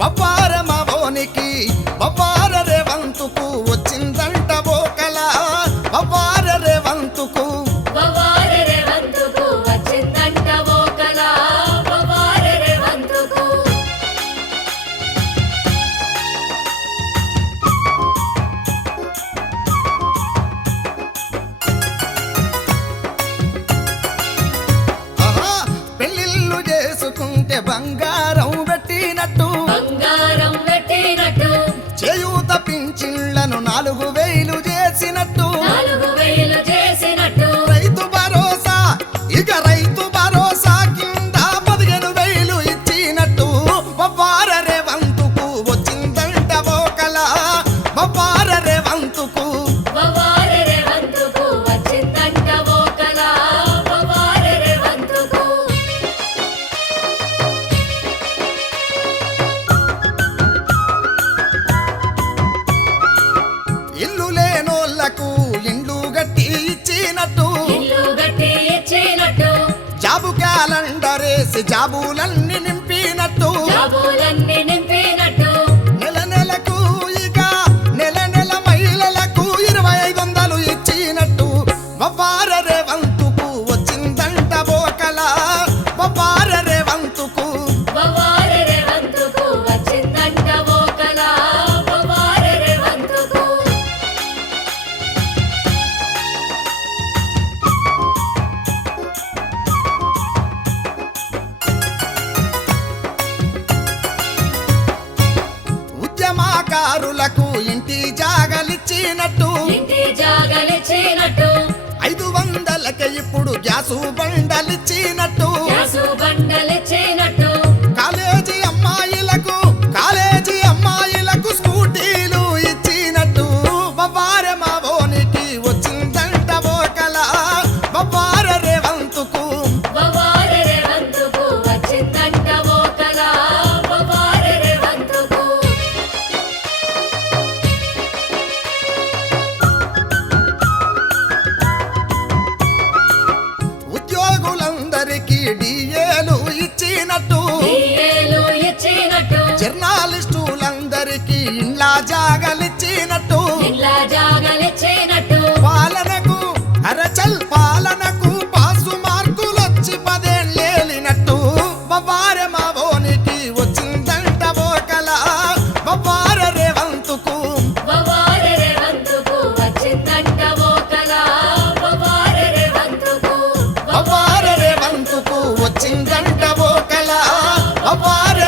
బొవ్వార మావోనికి బొవ్వార రేవంతుకు వచ్చిందంట ఓ కళ బొవ్వార రేవంతుకు బొవ్వార రేవంతుకు వచ్చిందంట ఓ కళ బొవ్వార రేవంతుకు ఆహా పెళ్ళిళ్ళు చేసుకుంటే బంగారం పెట్టినట్టు బంగారం పెట్టినట్టు చేయూత పింఛన్లను 4000 చేసినట్టు 4000 చేసినట్టు రైతు భరోసా ఇక రైతు భరోసా కింద 15000 ఇచ్చినట్టు బొవ్వార రేవంతుకు వచ్చిందంట ఓ కళ బొవ్వార రేవంతుకు బొవ్వార రేవంతుకు వచ్చిందంట ఓ కళ బొవ్వార రేవంతుకు ఇల్లు లేనోళ్లకు ఇండ్లు గట్టి ఇచ్చినట్టు ఇల్లు గట్టి ఇచ్చినట్టు జాబు క్యాలెండర్ వేసి జాబులన్నీ నింపినట్టు జాబులన్నీ నింపినట్టు నెల నెలకు ఇక నెల నెల మహిళలకు 2500 ఇచ్చినట్టు బొవ్వార రేవంతుకు వచ్చిందంట ఓ కళ బొవ్వార రేవంతుకు బొవ్వార రేవంతుకు వచ్చిందంట ఓ కళ బొవ్వార రేవంతుకు ఉద్యమకారులకు ఇంటి జాగలిచ్చినట్టు ఇంటి జాగలిచ్చినట్టు 500కే ఇప్పుడు గ్యాసు బండలిచ్చినట్టు గ్యాసు బండలిచ్చినట్టు కాలేజీ అమ్మాయిలకు స్కూటీలు ఇచ్చినట్టు బొవ్వార మావోనికి వచ్చిందంట ఓ కళ బొవ్వార రేవంతుకు బొవ్వార రేవంతుకు వచ్చిందంట ఓ కళ బొవ్వార రేవంతుకు ఉద్యోగులందరికీ డిఏలు ఇచ్చినట్టు డిఏలు ఇచ్చినట్టు జర్నలిస్టులందరికీ ఇండ్ల జాగలిచ్చినట్టు ఇలా జాగలిచ్చినట్టు పాలనకు అరచల్ పాలనకు పాసు మార్కులొచ్చి 10 ఏళ్ళేలినట్టు బొవ్వార మావోనికి వచ్చిందంట ఓ కళ బొవ్వార రేవంతుకు బొవ్వార రేవంతుకు వచ్చిందంట ఓ కళ బొవ్వార రేవంతుకు బొవ్వార రేవంతుకు వచ్చిందంట ఓ కళ బొవ్వార